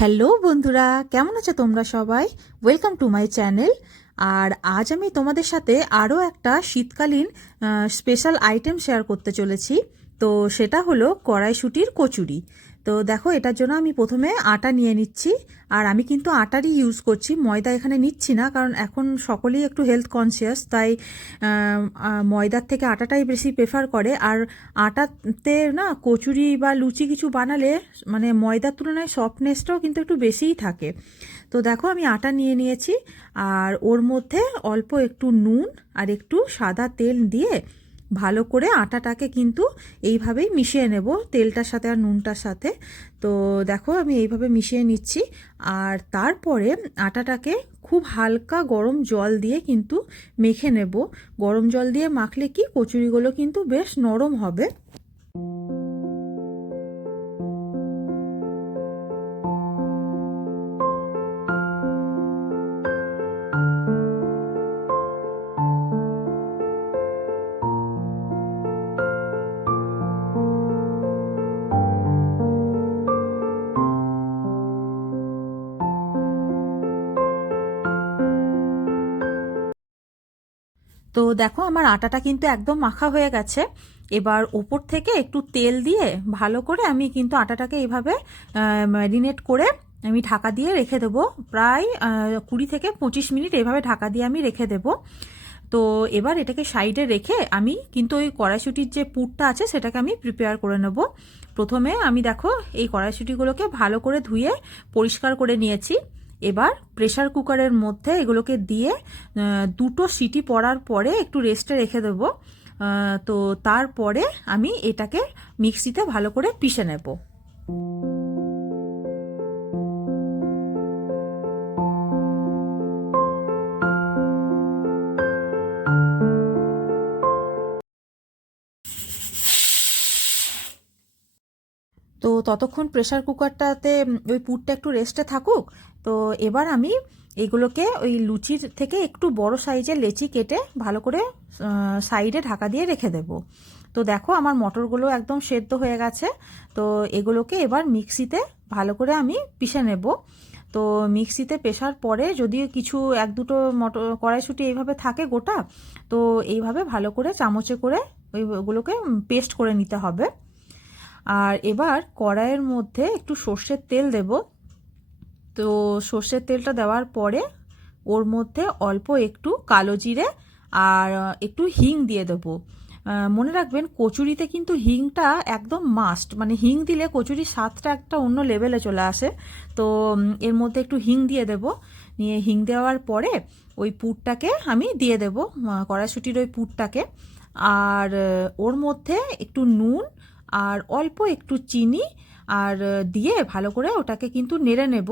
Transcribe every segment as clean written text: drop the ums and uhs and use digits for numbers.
Hello বন্ধুরা, কেমন আছো তোমরা সবাই? Welcome to my channel. আর আজ আমি তোমাদের সাথে আরও একটা শীতকালীন স্পেশাল আইটেম শেয়ার করতে চলেছি। তো সেটা হলো কড়াইশুঁটির কচুরি। তো দেখো, এটার জন্য আমি প্রথমে আটা নিয়ে নিচ্ছি। আর আমি কিন্তু আটারই ইউজ করছি, ময়দা এখানে নিচ্ছি না, কারণ এখন সকলেই একটু হেলথ কনসিয়াস, তাই ময়দার থেকে আটাটাই বেশি প্রেফার করে। আর আটাতে না কচুরি বা লুচি কিছু বানালে মানে ময়দার তুলনায় সফটনেসটাও কিন্তু একটু বেশিই থাকে। তো দেখো, আমি আটা নিয়ে নিয়েছি, আর ওর মধ্যে অল্প একটু নুন আর একটু সাদা তেল দিয়ে ভালো করে আটাটাকে কিন্তু এইভাবেই মিশিয়ে নেব, তেলটার সাথে আর নুনটার সাথে। তো দেখো, আমি এইভাবে মিশিয়ে নিচ্ছি। আর তারপরে আটাটাকে খুব হালকা গরম জল দিয়ে কিন্তু মেখে নেব। গরম জল দিয়ে মাখলে কি কচুরিগুলো কিন্তু বেশ নরম হবে। তো দেখো, আমার আটাটা কিন্তু একদম মাখা হয়ে গেছে। এবার ওপর থেকে একটু তেল দিয়ে ভালো করে আমি কিন্তু আটাটাকে এইভাবে ম্যারিনেট করে আমি ঢাকা দিয়ে রেখে দেবো। প্রায় 20 থেকে 25 মিনিট এইভাবে ঢাকা দিয়ে আমি রেখে দেবো। তো এবার এটাকে সাইডে রেখে আমি কিন্তু ওই কড়াইশুঁটির যে পুরটা আছে সেটাকে আমি প্রিপেয়ার করে নেব। প্রথমে আমি দেখো এই কড়াইশুঁটিগুলোকে ভালো করে ধুয়ে পরিষ্কার করে নিয়েছি। এবার প্রেসার কুকারের মধ্যে এগুলোকে দিয়ে দুটো সিটি পড়ার পরে একটু রেস্টে রেখে দেবো। তো তারপরে আমি এটাকে মিক্সিতে ভালো করে পিষে নেব। তো ততক্ষণ প্রেসার কুকারটাতে ওই পুরটা একটু রেস্টে থাকুক। তো এবার আমি এগুলোকে ওই লুচির থেকে একটু বড় সাইজের লেচি কেটে ভালো করে সাইডে ঢাকা দিয়ে রেখে দেব। তো দেখো, আমার মটরগুলো একদম সেদ্ধ হয়ে গেছে। তো এগুলোকে এবার মিক্সিতে ভালো করে আমি পিষে নেব। তো মিক্সিতে পেষার পরে যদি কিছু এক দুটো মটর কড়াইশুঁটি এইভাবে থাকে গোটা, তো এইভাবে ভালো করে চামচে করে ওইগুলোকে পেস্ট করে নিতে হবে। আর এবার কড়াইয়ের মধ্যে একটু সর্ষের তেল দেব। তো সর্ষের তেলটা দেওয়ার পরে ওর মধ্যে অল্প একটু কালো জিরে আর একটু হিং দিয়ে দেবো। মনে রাখবেন, কচুরিতে কিন্তু হিংটা একদম মাস্ট, মানে হিং দিলে কচুরির স্বাদটা একটা অন্য লেভেলে চলে আসে। তো এর মধ্যে একটু হিং দিয়ে দেব। নিয়ে হিং দেওয়ার পরে ওই পুরটাকে আমি দিয়ে দেব, কড়াইশুঁটির ওই পুরটাকে। আর ওর মধ্যে একটু নুন আর অল্প একটু চিনি আর দিয়ে ভালো করে ওটাকে কিন্তু নেড়ে নেব।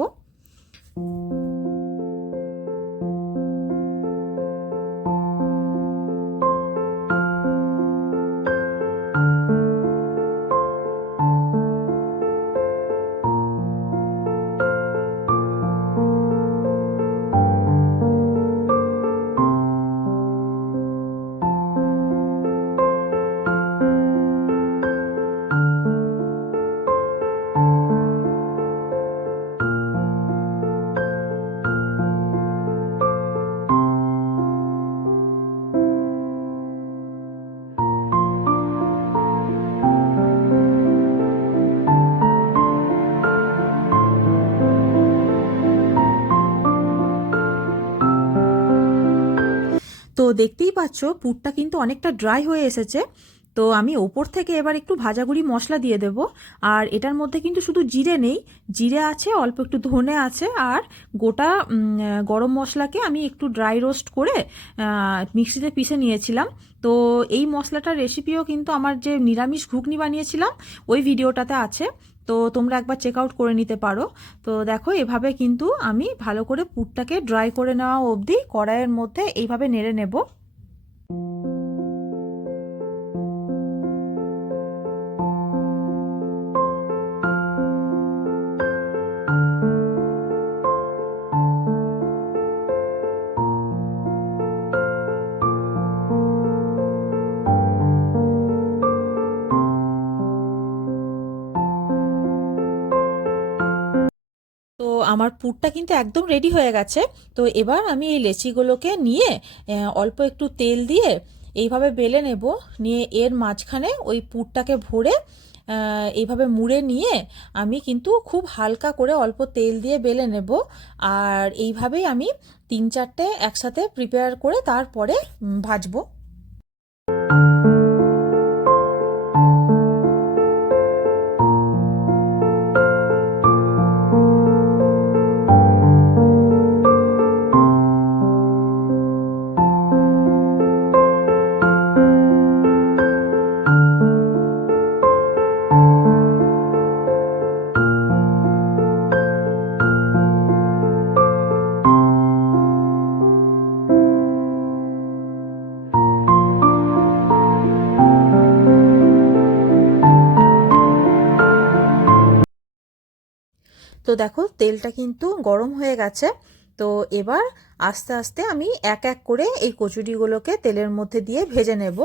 তো দেখতেই পাচ্ছ, পুরটা কিন্তু অনেকটা ড্রাই হয়ে এসেছে। তো আমি ওপর থেকে এবার একটু ভাজাগুড়ি মশলা দিয়ে দেব। আর এটার মধ্যে কিন্তু শুধু জিরে নেই, জিরে আছে, অল্প একটু ধনে আছে, আর গোটা গরম মশলাকে আমি একটু ড্রাই রোস্ট করে মিক্সিতে পিষে নিয়েছিলাম। তো এই মশলাটার রেসিপিও কিন্তু আমার যে নিরামিষ ঘুগনি বানিয়েছিলাম ওই ভিডিওটাতে আছে। তো তোমরা একবার চেক আউট করে নিতে পারো। তো দেখো, এভাবে কিন্তু আমি ভালো করে পুরটাকে ড্রাই করে নেওয়া অবধি কড়াইয়ের মধ্যে এইভাবে নেড়ে নেব। তো আমার পুরটা কিন্তু একদম রেডি হয়ে গেছে। তো এবার আমি এই লেচিগুলোকে নিয়ে অল্প একটু তেল দিয়ে এইভাবে বেলে নেব, নিয়ে এর মাঝখানে ওই পুরটাকে ভরে এইভাবে মুড়ে নিয়ে আমি কিন্তু খুব হালকা করে অল্প তেল দিয়ে বেলে নেব। আর এইভাবেই আমি 3-4টে একসাথে প্রিপেয়ার করে তারপরে ভাজবো। তো দেখো তেলটা কিন্তু গরম হয়ে গেছে। তো এবার আস্তে আস্তে আমি এক এক করে এই কচুরিগুলোকে তেলের মধ্যে দিয়ে ভেজে নেব।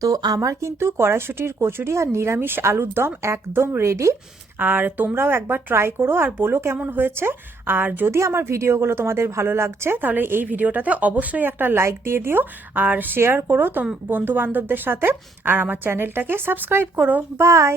তো আমার কিন্তু কড়াইশুঁটির কচুরি আর নিরামিষ আলুর দম একদম রেডি। আর তোমরাও একবার ট্রাই করো আর বলো কেমন হয়েছে। আর যদি আমার ভিডিওগুলো তোমাদের ভালো লাগছে তাহলে এই ভিডিওটাতে অবশ্যই একটা লাইক দিয়ে দিও আর শেয়ার করো বন্ধু বান্ধবদের সাথে। আর আমার চ্যানেলটাকে সাবস্ক্রাইব করো। বাই।